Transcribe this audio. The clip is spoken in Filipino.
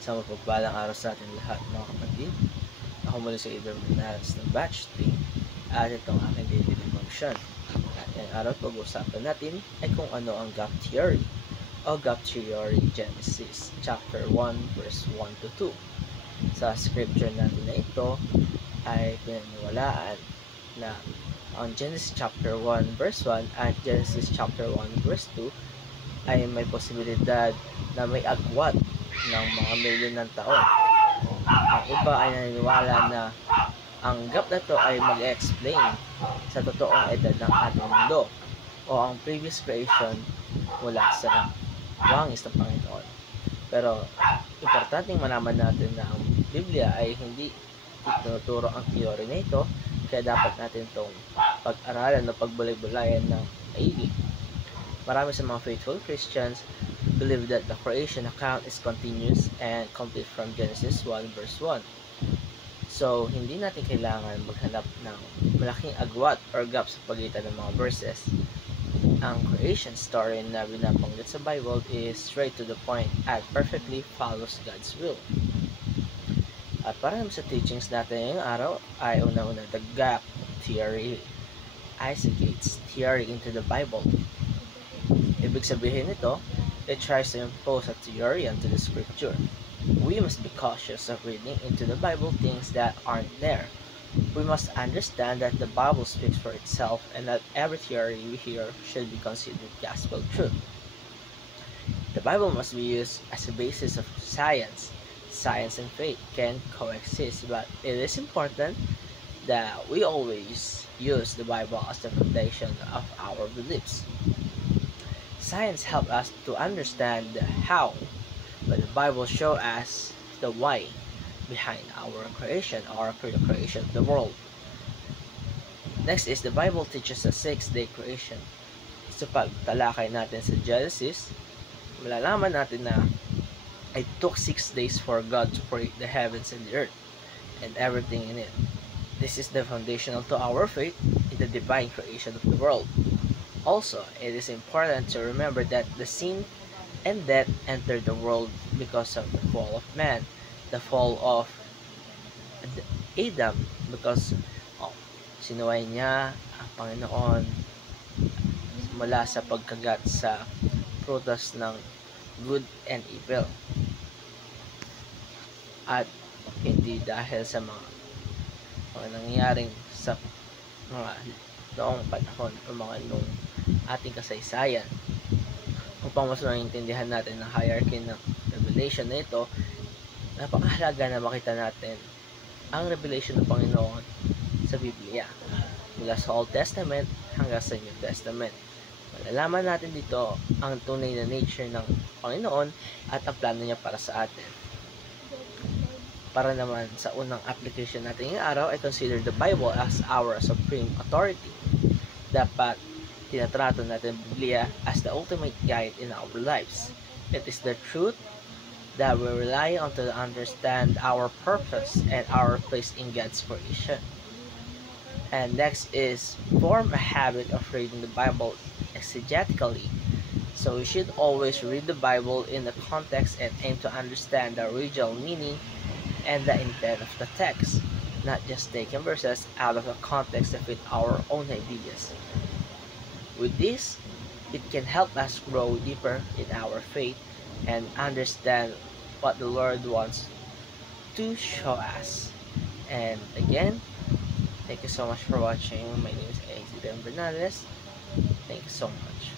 Sa mapagpalang araw sa ating lahat, mga kapatid. Ako muli si Iber Bernales ng Batch 3 at itong aking daily devotion. At ngayong araw, pag-uusapan natin ay kung ano ang gap theory o gap theory Genesis chapter 1 verse 1 to 2. Sa scripture natin na ito ay pinaniwalaan na ang Genesis chapter 1 verse 1 at Genesis chapter 1 verse 2 ay may posibilidad na may agwat ng mga milyon ng taon. Ang iba ay naniniwala na ang gap na to ay mag-explain sa totoong edad ng ating mundo o ang previous creation mula sa wangis ng Panginoon. Pero importanteng malaman natin na ang Biblia ay hindi tinuturo ang theory na ito, kaya dapat natin itong pag-aralan o pagbulay-bulayan ng maigi. Marami sa mga faithful Christians believe that the creation account is continuous and complete from Genesis 1 verse 1. So, hindi natin kailangan maghanap ng malaking agwat or gap sa pagitan ng mga verses. Ang creation story na binabanggit sa Bible is straight to the point at perfectly follows God's will. At para sa teachings natin ngayong araw ay una-una the gap theory isolates theory into the Bible. Ibig sabihin nito, it tries to impose a theory onto the scripture. We must be cautious of reading into the Bible things that aren't there. We must understand that the Bible speaks for itself and that every theory we hear should be considered gospel truth. The Bible must be used as a basis of science. Science and faith can coexist, but it is important that we always use the Bible as the foundation of our beliefs. Science helps us to understand the how, but the Bible shows us the why behind our creation or the creation of the world. Next is the Bible teaches a 6-day creation. Sa pagtalakay natin sa Genesis, malalaman natin na it took 6 days for God to create the heavens and the earth and everything in it. This is the foundational to our faith in the divine creation of the world. Also, it is important to remember that the sin and death entered the world because of the fall of man, the fall of Adam, because sinuway niya ang Panginoon mula sa pagkagat sa prutas ng good and evil, at hindi dahil sa mga nangyaring sa mga noong panahon o mga noong ating kasaysayan. Upang mas maintindihan natin ang hierarchy ng revelation na ito, napakahalaga na makita natin ang revelation ng Panginoon sa Biblia mula sa Old Testament hanggang sa New Testament. Malalaman natin dito ang tunay na nature ng Panginoon at ang plano niya para sa atin. Para naman sa unang application natin ngayong araw, I consider the Bible as our supreme authority. Dapat tinatrato natin ang Biblia as the ultimate guide in our lives. It is the truth that we rely on to understand our purpose and our place in God's creation. And next is form a habit of reading the Bible exegetically. So we should always read the Bible in the context and aim to understand the original meaning and the intent of the text, not just taking verses out of the context to fit our own ideas. With this, it can help us grow deeper in our faith and understand what the Lord wants to show us. And again, thank you so much for watching. My name is Aidan Bernales. Thank you so much.